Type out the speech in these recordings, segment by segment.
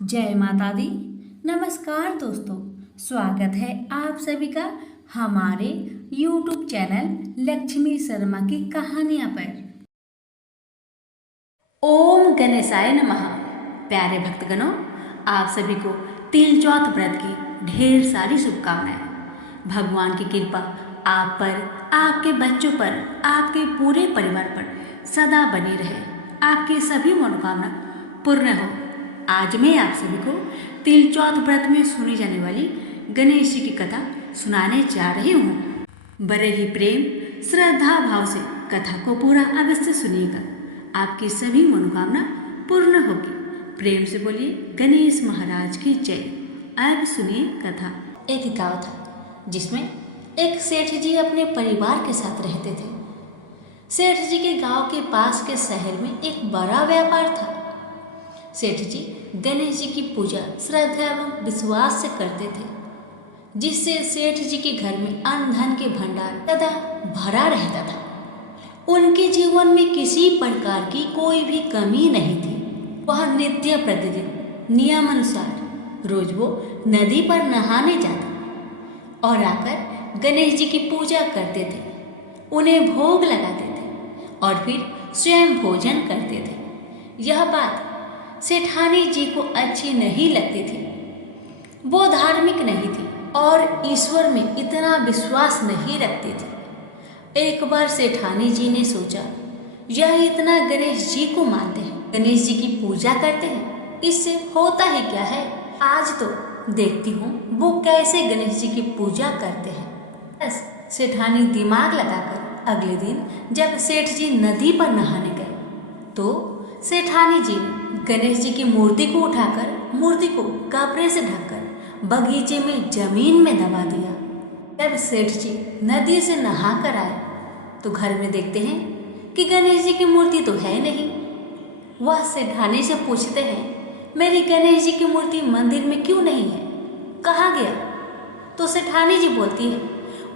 जय माता दी। नमस्कार दोस्तों, स्वागत है आप सभी का हमारे YouTube चैनल लक्ष्मी शर्मा की कहानियां पर। ओम गणेशाय नमः। प्यारे भक्तगणों, आप सभी को तिल चौथ व्रत की ढेर सारी शुभकामनाएं। भगवान की कृपा आप पर, आपके बच्चों पर, आपके पूरे परिवार पर सदा बनी रहे। आपकी सभी मनोकामना पूर्ण हो। आज मैं आप सभी को तिल चौथ व्रत में सुनी जाने वाली गणेश जी की कथा सुनाने जा रही हूँ। बड़े ही प्रेम श्रद्धा भाव से कथा को पूरा अवश्य सुनिएगा। आपकी सभी मनोकामना पूर्ण होगी। प्रेम से बोलिए गणेश महाराज की जय। अब सुनिए कथा। एक गांव था जिसमें एक सेठ जी अपने परिवार के साथ रहते थे। सेठ जी के गांव के पास के शहर में एक बड़ा व्यापार था। सेठ जी गणेश जी की पूजा श्रद्धा एवं विश्वास से करते थे, जिससे सेठ जी के घर में अन्न धन के भंडार सदा भरा रहता था। उनके जीवन में किसी प्रकार की कोई भी कमी नहीं थी। वह नित्य प्रतिदिन नियमानुसार रोज वो नदी पर नहाने जाते और आकर गणेश जी की पूजा करते थे, उन्हें भोग लगाते थे और फिर स्वयं भोजन करते थे। यह बात सेठानी जी को अच्छी नहीं लगती थी। वो धार्मिक नहीं थी और ईश्वर में इतना विश्वास नहीं रखती थी। एक बार सेठानी जी ने सोचा, यह इतना गणेश जी को मानते हैं, गणेश जी की पूजा करते हैं, इससे होता ही क्या है। आज तो देखती हूँ वो कैसे गणेश जी की पूजा करते हैं। बस सेठानी दिमाग लगाकर अगले दिन जब सेठ जी नदी पर नहाने गए तो सेठानी जी ने गणेश जी की मूर्ति को उठाकर मूर्ति को कपड़े से ढककर बगीचे में जमीन में दबा दिया। जब सेठ जी नदी से नहा कर आए तो घर में देखते हैं कि गणेश जी की मूर्ति तो है नहीं। वह सेठानी से पूछते हैं, मेरी गणेश जी की मूर्ति मंदिर में क्यों नहीं है, कहाँ गया? तो सेठानी जी बोलती है,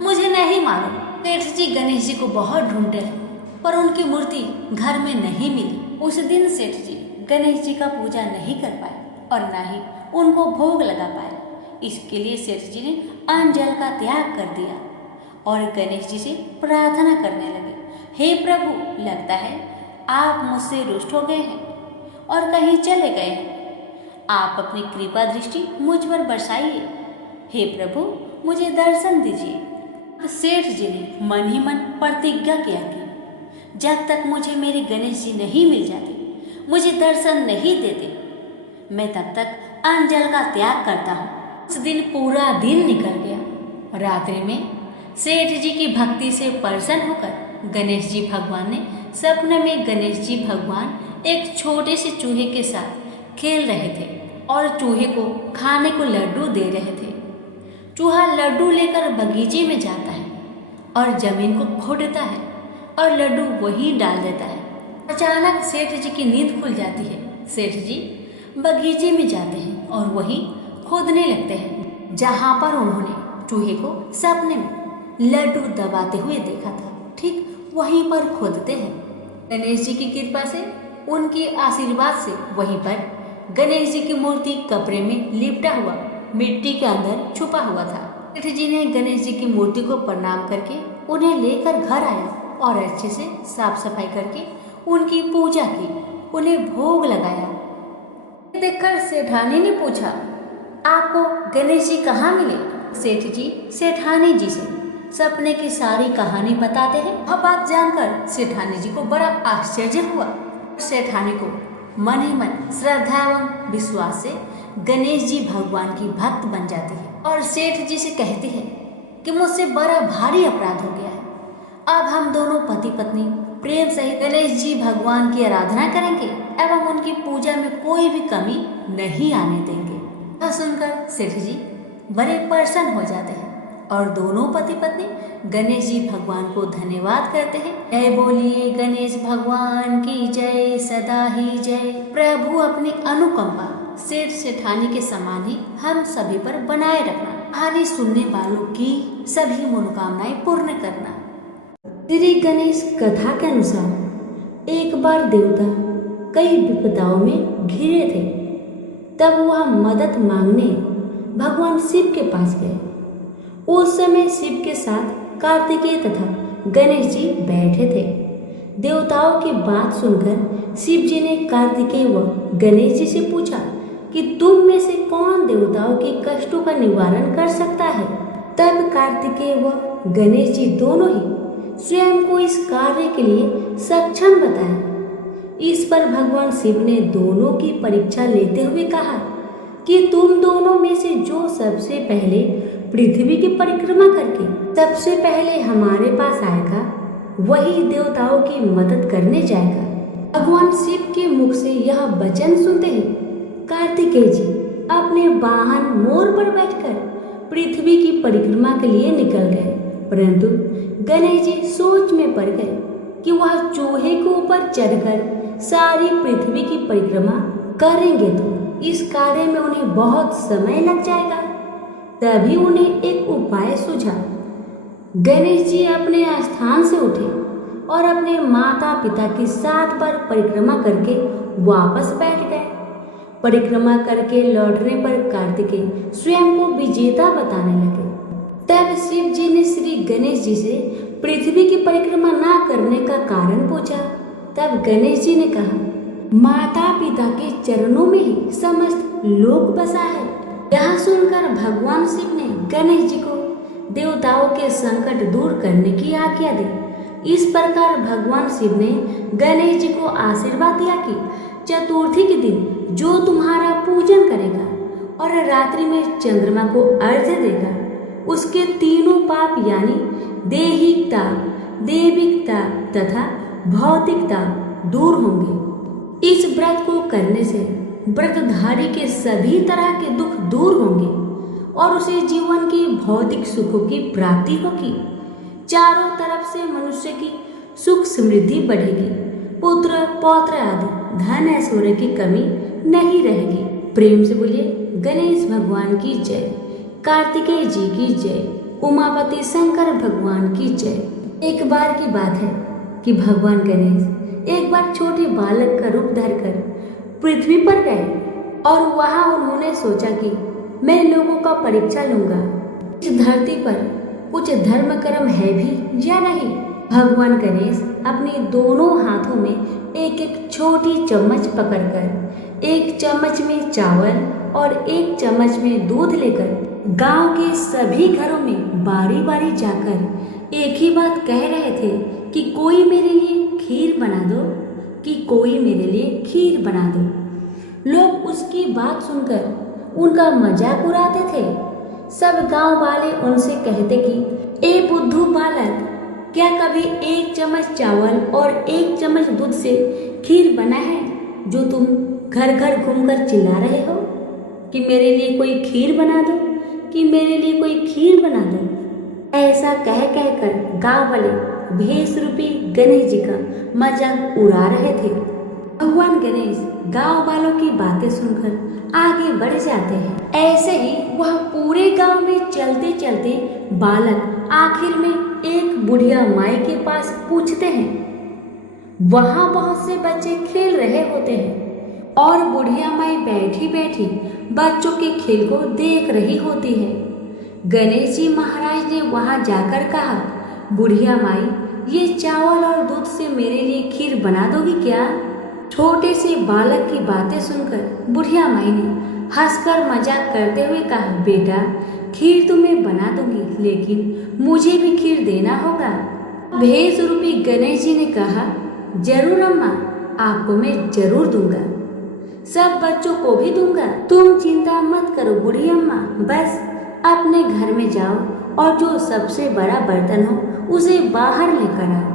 मुझे नहीं मालूम। सेठ जी गणेश जी को बहुत ढूंढते हैं पर उनकी मूर्ति घर में नहीं मिली। उस दिन सेठ जी गणेश जी का पूजा नहीं कर पाए और ना ही उनको भोग लगा पाए। इसके लिए सेठ जी ने अन्न जल का त्याग कर दिया और गणेश जी से प्रार्थना करने लगे, हे प्रभु, लगता है आप मुझसे रुष्ट हो गए हैं और कहीं चले गए हैं। आप अपनी कृपा दृष्टि मुझ पर बरसाइए। हे प्रभु, मुझे दर्शन दीजिए। सेठ जी ने मन ही मन प्रतिज्ञा किया कि जब तक मुझे मेरे गणेश जी नहीं मिल जाते, मुझे दर्शन नहीं देते, मैं तब तक अन्न जल का त्याग करता हूँ। उस दिन पूरा दिन निकल गया। रात्रि में सेठ जी की भक्ति से प्रसन्न होकर गणेश जी भगवान ने सपने में गणेश जी भगवान एक छोटे से चूहे के साथ खेल रहे थे और चूहे को खाने को लड्डू दे रहे थे। चूहा लड्डू लेकर बगीचे में जाता है और जमीन को खोदता है और लड्डू वहीं डाल देता है। अचानक सेठ जी की नींद खुल जाती है। सेठ जी बगीचे में जाते हैं और वहीं खोदने लगते हैं जहाँ पर उन्होंने चूहे को सपने में लड्डू दबाते हुए देखा था। ठीक वहीं पर खोदते हैं। गणेश जी की कृपा से, उनके आशीर्वाद से वहीं पर गणेश जी की मूर्ति कपड़े में लिपटा हुआ मिट्टी के अंदर छुपा हुआ था। सेठ जी ने गणेश जी की मूर्ति को प्रणाम करके उन्हें लेकर घर आया और अच्छे से साफ सफाई करके उनकी पूजा की, उन्हें भोग लगाया। देखकर सेठानी ने पूछा, आपको गणेश जी कहाँ मिले? सेठ जी सेठानी जी से सपने की सारी कहानी बताते हैं। वह बात जानकर सेठानी जी को बड़ा आश्चर्य हुआ। सेठानी को मन ही मन श्रद्धा एवं विश्वास से गणेश जी भगवान की भक्त बन जाती है और सेठ जी से कहती है कि मुझसे बड़ा भारी अपराध हो गया है। अब हम दोनों पति पत्नी प्रेम सहित गणेश जी भगवान की आराधना करेंगे एवं उनकी पूजा में कोई भी कमी नहीं आने देंगे। यह सुनकर सेठ जी बड़े प्रसन्न हो जाते हैं और दोनों पति पत्नी गणेश जी भगवान को धन्यवाद करते हैं। जय बोलिए गणेश भगवान की जय, सदा ही जय। प्रभु अपनी अनुकंपा सेठ सेठानी के समान ही हम सभी पर बनाए रखना। कहानी सुनने वालों की सभी मनोकामनाएं पूर्ण करना। श्री गणेश कथा के अनुसार एक बार देवता कई विपदाओं में घिरे थे। तब वह मदद मांगने भगवान शिव के पास गए। उस समय शिव के साथ कार्तिकेय तथा गणेश जी बैठे थे। देवताओं की बात सुनकर शिव जी ने कार्तिकेय व गणेश जी से पूछा कि तुम में से कौन देवताओं के कष्टों का निवारण कर सकता है। तब कार्तिकेय व गणेश जी दोनों ही स्वयं को इस कार्य के लिए सक्षम बताए। इस पर भगवान शिव ने दोनों की परीक्षा लेते हुए कहा कि तुम दोनों में से जो सबसे पहले पृथ्वी की परिक्रमा करके सबसे पहले हमारे पास आएगा वही देवताओं की मदद करने जाएगा। भगवान शिव के मुख से यह वचन सुनते ही कार्तिकेय जी अपने वाहन मोर पर बैठकर पृथ्वी की परिक्रमा के लिए निकल गए, परंतु गणेश जी सोच में पड़ गए कि वह चूहे के ऊपर चढ़कर सारी पृथ्वी की परिक्रमा करेंगे तो इस कार्य में उन्हें बहुत समय लग जाएगा। तभी उन्हें एक उपाय सूझा। गणेश जी अपने स्थान से उठे और अपने माता पिता के साथ पर परिक्रमा करके वापस बैठ गए। परिक्रमा करके लौटने पर कार्तिकेय स्वयं को विजेता बताने लगे। तब शिव जी ने श्री गणेश जी से पृथ्वी की परिक्रमा ना करने का कारण पूछा। तब गणेश जी ने कहा, माता पिता के चरणों में ही समस्त लोक बसा है। यह सुनकर भगवान शिव ने गणेश जी को देवताओं के संकट दूर करने की आज्ञा दी। इस प्रकार भगवान शिव ने गणेश जी को आशीर्वाद दिया कि चतुर्थी के दिन जो तुम्हारा पूजन करेगा और रात्रि में चंद्रमा को अर्घ्य देगा उसके तीनों पाप यानी दैहिकता, दैविकता तथा भौतिकता दूर होंगे। इस व्रत को करने से व्रतधारी के सभी तरह के दुख दूर होंगे और उसे जीवन की भौतिक सुखों की प्राप्ति होगी। चारों तरफ से मनुष्य की सुख समृद्धि बढ़ेगी, पुत्र पौत्र आदि धन ऐश्वर्य की कमी नहीं रहेगी। प्रेम से बोलिए गणेश भगवान की जय, कार्तिकेय जी की जय, उमापति शंकर भगवान की जय। एक बार की बात है कि भगवान गणेश एक बार छोटे बालक का रूप धरकर पृथ्वी पर गए और वहां उन्होंने सोचा कि मैं लोगों का परीक्षा लूंगा, इस धरती पर कुछ धर्म कर्म है भी या नहीं। भगवान गणेश अपने दोनों हाथों में एक एक छोटी चम्मच पकड़कर एक चम्मच में चावल और एक चम्मच में दूध लेकर गांव के सभी घरों में बारी बारी जाकर एक ही बात कह रहे थे कि कोई मेरे लिए खीर बना दो, कि कोई मेरे लिए खीर बना दो। लोग उसकी बात सुनकर उनका मजाक उड़ाते थे। सब गांव वाले उनसे कहते कि ए बुद्धू बालक, क्या कभी एक चम्मच चावल और एक चम्मच दूध से खीर बना है जो तुम घर घर घूमकर चिल्ला रहे हो कि मेरे लिए कोई खीर बना दो, कि मेरे लिए कोई खीर बना दो। ऐसा कह कहकर गांव वाले भेष रूपी गणेश जी का मजाक उड़ा रहे थे। भगवान गणेश गांव वालों की बातें सुनकर आगे बढ़ जाते हैं। ऐसे ही वह पूरे गांव में चलते चलते बालक आखिर में एक बुढ़िया माई के पास पूछते हैं। वहां बहुत से बच्चे खेल रहे होते हैं और बुढ़िया माई बैठी बैठी बच्चों के खेल को देख रही होती है। गणेश जी महाराज ने वहां जाकर कहा, बुढ़िया माई, ये चावल और दूध से मेरे लिए खीर बना दोगी क्या? छोटे से बालक की बातें सुनकर बुढ़िया माई ने हंसकर मजाक करते हुए कहा, बेटा खीर तो मैं बना दूंगी, लेकिन मुझे भी खीर देना होगा। भेष रूपी गणेश जी ने कहा, जरूर अम्मा, आपको मैं जरूर दूंगा, सब बच्चों को भी दूंगा। तुम चिंता मत करो बूढ़ी अम्मा, बस अपने घर में जाओ और जो सबसे बड़ा बर्तन हो उसे बाहर लेकर आओ।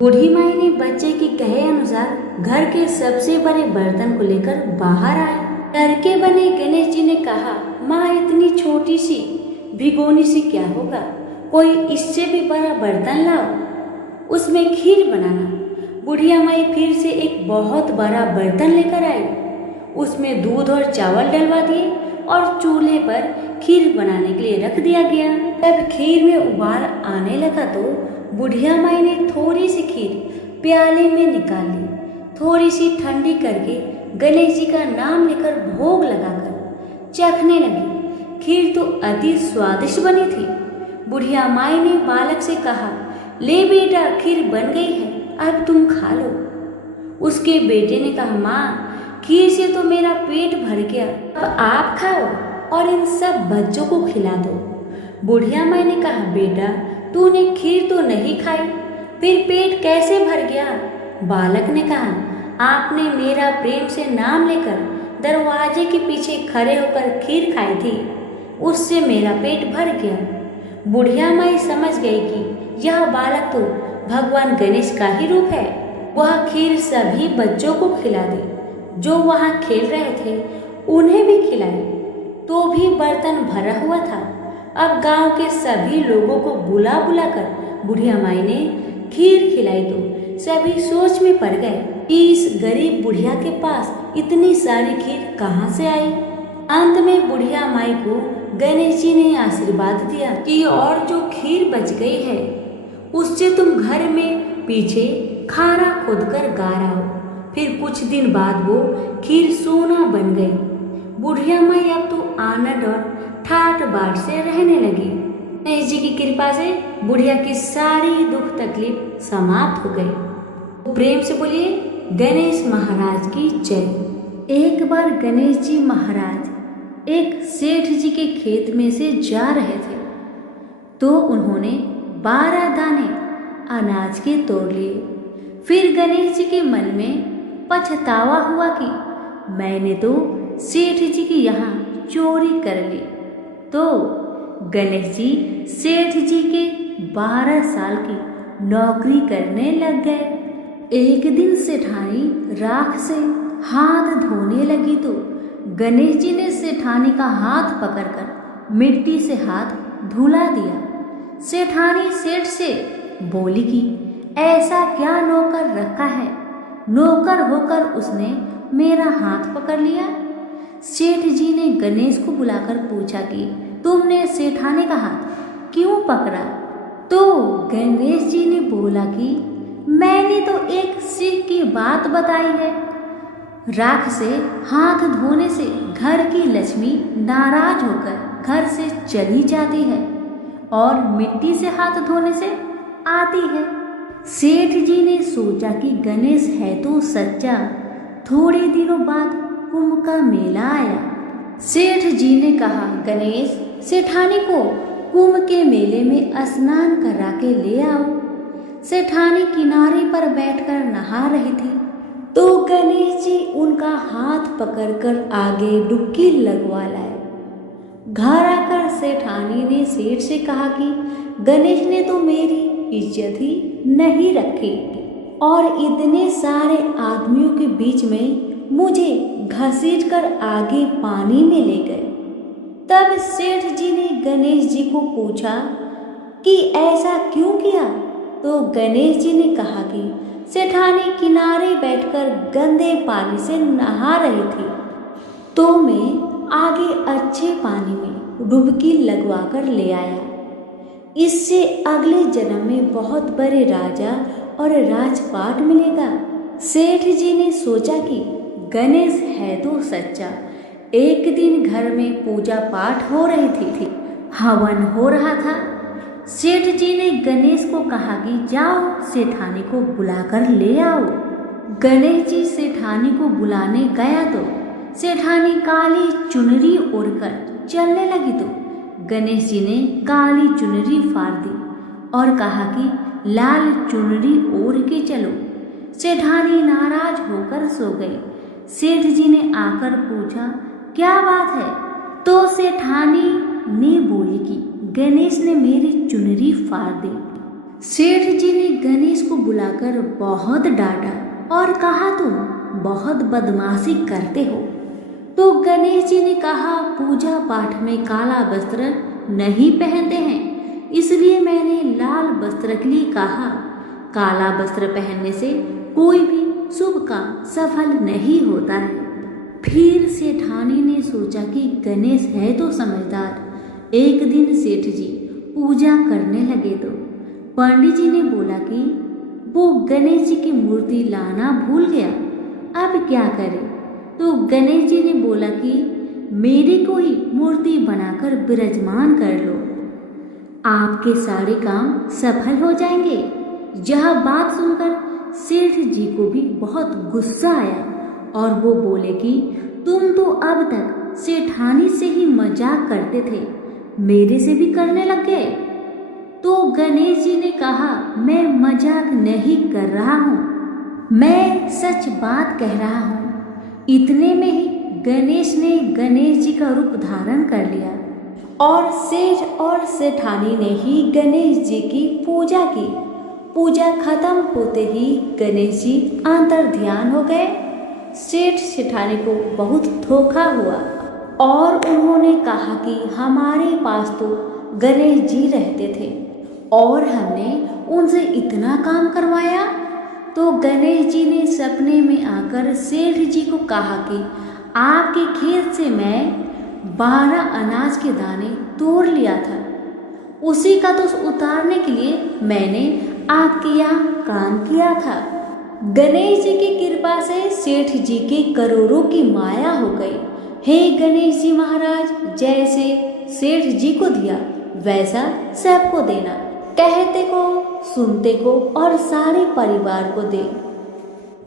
बूढ़ी माई ने बच्चे की कहे अनुसार घर के सबसे बड़े बर्तन को लेकर बाहर आए। घर के बने गणेश जी ने कहा, माँ इतनी छोटी सी भिगोनी सी क्या होगा, कोई इससे भी बड़ा बर्तन लाओ, उसमें खीर बनाना। बुढ़िया माई फिर से एक बहुत बड़ा बर्तन लेकर आई, उसमें दूध और चावल डलवा दिए और चूल्हे पर खीर बनाने के लिए रख दिया गया। जब खीर में उबाल आने लगा तो बुढ़िया माई ने थोड़ी सी खीर प्याले में निकाल ली, थोड़ी सी ठंडी करके गणेश जी का नाम लेकर भोग लगा चखने लगी। खीर तो अति स्वादिष्ट बनी थी। बुढ़िया माई ने बालक से कहा, ले बेटा, खीर बन गई है, अब तुम खा लो। उसके बेटे ने कहा, माँ, खीर से तो मेरा पेट भर गया, अब आप खाओ और इन सब बच्चों को खिला दो। बुढ़िया माई ने कहा, बेटा, तूने खीर तो नहीं खाई, फिर पेट कैसे भर गया? बालक ने कहा, आपने मेरा प्रेम से नाम लेकर दरवाजे के पीछे खड़े होकर खीर खाई थी, उससे मेरा पेट भर गया। बुढ़िया माई समझ गई कि यह बालक तो भगवान गणेश का ही रूप है। वह खीर सभी बच्चों को खिला दी जो वहाँ खेल रहे थे, उन्हें भी खिलाई, तो भी बर्तन भरा हुआ था। अब गांव के सभी लोगों को बुला बुलाकर बुढ़िया माई ने खीर खिलाई तो सभी सोच में पड़ गए कि इस गरीब बुढ़िया के पास इतनी सारी खीर कहाँ से आई। अंत में बुढ़िया माई को गणेश जी ने आशीर्वाद दिया कि और जो खीर बच गई है उससे तुम घर में पीछे खाना खोदकर गाड़ो। फिर कुछ दिन बाद वो खीर सोना बन गई। बुढ़िया माई अब तो आनंद और ठाट बाट से रहने लगी। गणेश जी की कृपा से बुढ़िया की सारी दुख तकलीफ समाप्त हो गई। प्रेम से बोलिए, गणेश महाराज की जय। एक बार गणेश जी महाराज एक सेठ जी के खेत में से जा रहे थे तो उन्होंने 12 दाने अनाज के तोड़ लिए। फिर गणेश जी के मन में पछतावा हुआ कि मैंने तो सेठ जी के यहाँ चोरी कर ली। तो गणेश जी सेठ जी के 12 साल की नौकरी करने लग गए। एक दिन सेठानी राख से हाथ धोने लगी तो गणेश जी ने सेठानी का हाथ पकड़कर मिट्टी से हाथ धुला दिया। सेठानी सेठ से बोली कि ऐसा क्या नौकर रखा है, नौकर होकर उसने मेरा हाथ पकड़ लिया। सेठ जी ने गणेश को बुलाकर पूछा कि तुमने सेठानी का हाथ क्यों पकड़ा? तो गणेश जी ने बोला कि मैंने तो एक सीख की बात बताई है। राख से हाथ धोने से घर की लक्ष्मी नाराज होकर घर से चली जाती है और मिट्टी से हाथ धोने से आती है। सेठ जी ने सोचा कि गणेश है तो सच्चा। थोड़े दिनों बाद कुंभ का मेला आया। सेठ जी ने कहा, गणेश, सेठानी को कुंभ के मेले में स्नान करा के ले आओ। सेठानी किनारे पर बैठकर नहा रही थी तो गणेश जी उनका हाथ पकड़कर आगे डुबकी लगवा लाए। घर आकर सेठानी ने सेठ से कहा कि गणेश ने तो मेरी इज्जत ही नहीं रखी और इतने सारे आदमियों के बीच में मुझे घसीटकर आगे पानी में ले गए। तब सेठ जी ने गणेश जी को पूछा कि ऐसा क्यों किया? तो गणेश जी ने कहा कि सेठानी किनारे बैठकर गंदे पानी से नहा रही थी तो मैं आगे अच्छे पानी में डुबकी लगवाकर ले आया। इससे अगले जन्म में बहुत बड़े राजा और राजपाट मिलेगा। सेठ जी ने सोचा कि गणेश है तो सच्चा। एक दिन घर में पूजा पाठ हो रही थी, हवन हो रहा था। सेठ जी ने गणेश को कहा कि जाओ सेठानी को बुलाकर ले आओ। गणेश जी सेठानी को बुलाने गया तो सेठानी काली चुनरी ओढ़कर चलने लगी तो गणेश जी ने काली चुनरी फाड़ दी और कहा कि लाल चुनरी ओढ़ के चलो। सेठानी नाराज होकर सो गई। सेठ जी ने आकर पूछा, क्या बात है? तो सेठानी ने बोली कि गणेश ने मेरी चुनरी फाड़ दी। सेठ जी ने गणेश को बुलाकर बहुत डांटा और कहा, तुम बहुत बदमाशी करते हो। तो गणेश जी ने कहा, पूजा पाठ में काला वस्त्र नहीं पहनते हैं, इसलिए मैंने लाल वस्त्र के लिए कहा। काला वस्त्र पहनने से कोई भी शुभ काम सफल नहीं होता है। फिर सेठानी ने सोचा कि गणेश है तो समझदार। एक दिन सेठ जी पूजा करने लगे तो पंडित जी ने बोला कि वो गणेश जी की मूर्ति लाना भूल गया, अब क्या करें? तो गणेश जी ने बोला कि मेरी कोई मूर्ति बनाकर विराजमान कर लो, आपके सारे काम सफल हो जाएंगे। यह बात सुनकर सेठ जी को भी बहुत गुस्सा आया और वो बोले कि तुम तो अब तक सेठानी से ही मजाक करते थे, मेरे से भी करने लग गए। तो गणेश जी ने कहा, मैं मजाक नहीं कर रहा हूँ, मैं सच बात कह रहा हूँ। इतने में ही गणेश ने गणेश जी का रूप धारण कर लिया और सेठ और सेठानी ने ही गणेश जी की पूजा की। पूजा खत्म होते ही गणेश जी अंतर ध्यान हो गए। सेठ सेठानी को बहुत धोखा हुआ और उन्होंने कहा कि हमारे पास तो गणेश जी रहते थे और हमने उनसे इतना काम करवाया। तो गणेश जी ने सपने में आकर सेठ जी को कहा कि आपके खेत से मैं 12 अनाज के दाने तोड़ लिया था, उसी का तो उतारने के लिए मैंने आपके यहाँ काम किया था। गणेश जी की कृपा से सेठ जी के करोड़ों की माया हो गई। हे गणेश जी महाराज, जैसे सेठ जी को दिया वैसा सबको देना, कहते को सुनते को और सारे परिवार को दे।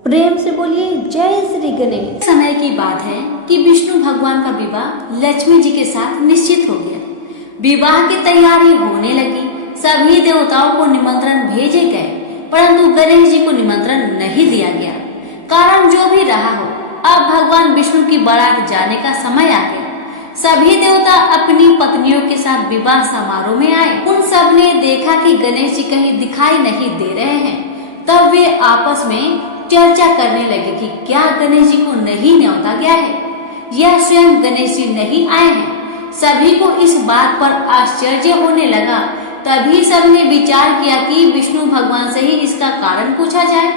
प्रेम से बोलिए जय श्री गणेश। समय की बात है कि विष्णु भगवान का विवाह लक्ष्मी जी के साथ निश्चित हो गया। विवाह की तैयारी होने लगी। सभी देवताओं को निमंत्रण भेजे गए, परंतु गणेश जी को निमंत्रण नहीं दिया गया। कारण जो भी रहा हो, अब भगवान विष्णु की बारात जाने का समय आ गया। सभी देवता अपनी पत्नियों के साथ विवाह समारोह में आए। उन सब ने देखा कि गणेश जी कहीं दिखाई नहीं दे रहे हैं। तब वे आपस में चर्चा करने लगे कि क्या गणेश जी को नहीं न्योता गया है या स्वयं गणेश जी नहीं आए हैं। सभी को इस बात पर आश्चर्य होने लगा। तभी सबने विचार किया कि विष्णु भगवान से ही इसका कारण पूछा जाए।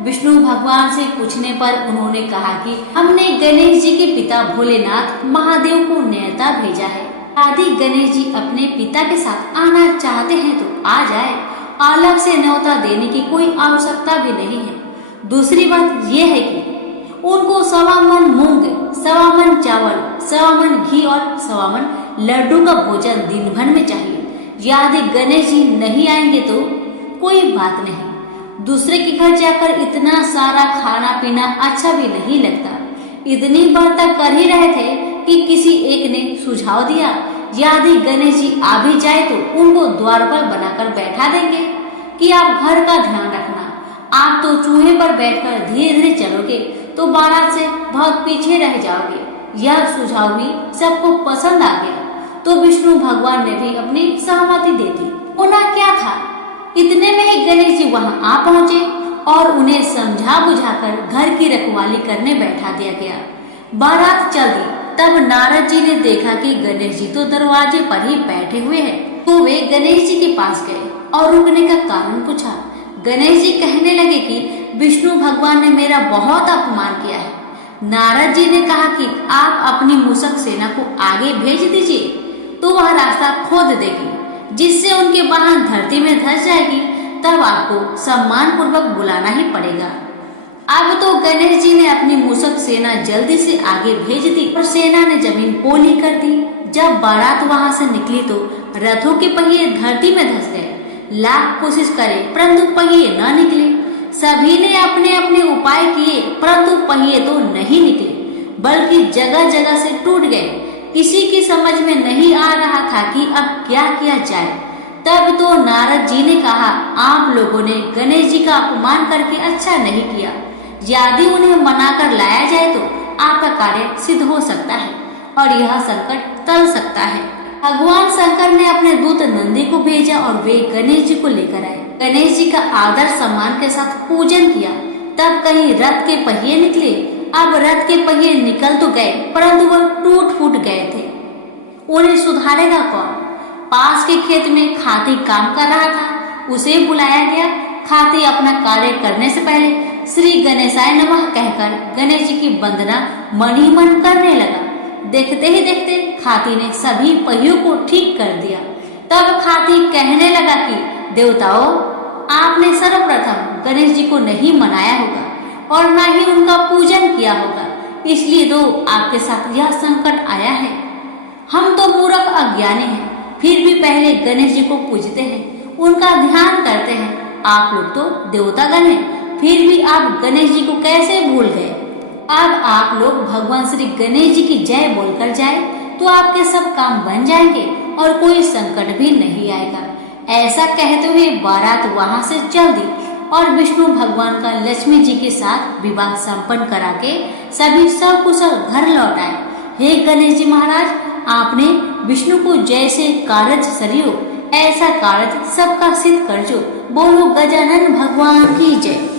विष्णु भगवान से पूछने पर उन्होंने कहा कि हमने गणेश जी के पिता भोलेनाथ महादेव को न्योता भेजा है। यदि गणेश जी अपने पिता के साथ आना चाहते हैं तो आ जाए, अलग से न्योता देने की कोई आवश्यकता भी नहीं है। दूसरी बात यह है कि उनको 1.25 मन मूंग, 1.25 मन चावल, 1.25 मन घी और 1.25 मन लड्डू का भोजन दिन भर में चाहिए। यदि गणेश जी नहीं आएंगे तो कोई बात नहीं, दूसरे के घर जाकर इतना सारा खाना पीना अच्छा भी नहीं लगता। इतनी बढ़ता कर ही रहे थे कि किसी एक ने सुझाव दिया, यदि गणेश जी आ भी जाए तो उनको द्वारपाल बनाकर बैठा देंगे कि आप घर का ध्यान रखना। आप तो चूहे पर बैठकर धीरे धीरे चलोगे तो बारात से बहुत पीछे रह जाओगे। यह सुझाव भी सबको पसंद आ गया, तो विष्णु भगवान ने भी अपनी सहमति दे दी। होना क्या था, इतने में ही गणेश जी वहां आ पहुंचे और उन्हें समझा बुझाकर घर की रखवाली करने बैठा दिया गया। बारात चल दी। तब नारद जी ने देखा कि गणेश जी तो दरवाजे पर ही बैठे हुए हैं। तो वे गणेश जी के पास गए और रुकने का कारण पूछा। गणेश जी कहने लगे कि विष्णु भगवान ने मेरा बहुत अपमान किया है। नारद जी ने कहा कि आप अपनी मूषक सेना को आगे भेज दीजिए तो वह रास्ता खोद देगी, जिससे उनके वाहन धरती में धंस जाएगी। तब आपको सम्मान पूर्वक बुलाना ही पड़ेगा। अब तो गणेश जी ने अपनी मूषक सेना जल्दी से आगे भेज दी और सेना ने जमीन पोली कर दी। जब बारात वहां से निकली तो रथों के पहिए धरती में धंस गए। लाख कोशिश करे परंतु पहिए न निकले। सभी ने अपने अपने उपाय किए परंतु पहिए तो नहीं निकले, बल्कि जगह जगह से टूट गए। किसी की समझ में नहीं आ रहा था कि अब क्या किया जाए। तब तो नारद जी ने कहा, आप लोगों ने गणेश जी का अपमान करके अच्छा नहीं किया। यदि उन्हें मनाकर लाया जाए तो आपका कार्य सिद्ध हो सकता है और यह संकट टल सकता है। भगवान शंकर ने अपने दूत नंदी को भेजा और वे गणेश जी को लेकर आए। गणेश जी का आदर सम्मान के साथ पूजन किया। तब कहीं रथ के पहिए निकले। अब रथ के पहिए निकल तो गए परंतु वह टूट फूट गए थे। उन्हें सुधारेगा कौन? पास के खेत में खाती काम कर रहा था, उसे बुलाया गया। खाती अपना कार्य करने से पहले श्री गणेशाय नमः कहकर गणेश जी की वंदना मन ही मन करने लगा। देखते ही देखते खाती ने सभी पहियों को ठीक कर दिया। तब खाती कहने लगा कि देवताओं, आपने सर्वप्रथम गणेश जी को नहीं मनाया होगा और न ही उनका पूजन किया होगा, इसलिए तो आपके साथ यह संकट आया है। हम तो मूर्ख अज्ञानी हैं, फिर भी पहले गणेश जी को पूजते हैं, उनका ध्यान करते हैं। आप लोग तो देवतागण हैं, फिर भी आप गणेश जी को कैसे भूल गए? अब आप लोग भगवान श्री गणेश जी की जय बोलकर जाए तो आपके सब काम बन जाएंगे और कोई संकट भी नहीं आएगा। ऐसा कहते हुए बारात वहां से चल दी और विष्णु भगवान का लक्ष्मी जी के साथ विवाह संपन्न करा के सभी सकुशल घर लौट आए। हे गणेश जी महाराज, आपने विष्णु को जैसे कारज सरियो ऐसा कारज सबका सिद्ध कर जो। बोलो गजानन भगवान की जय।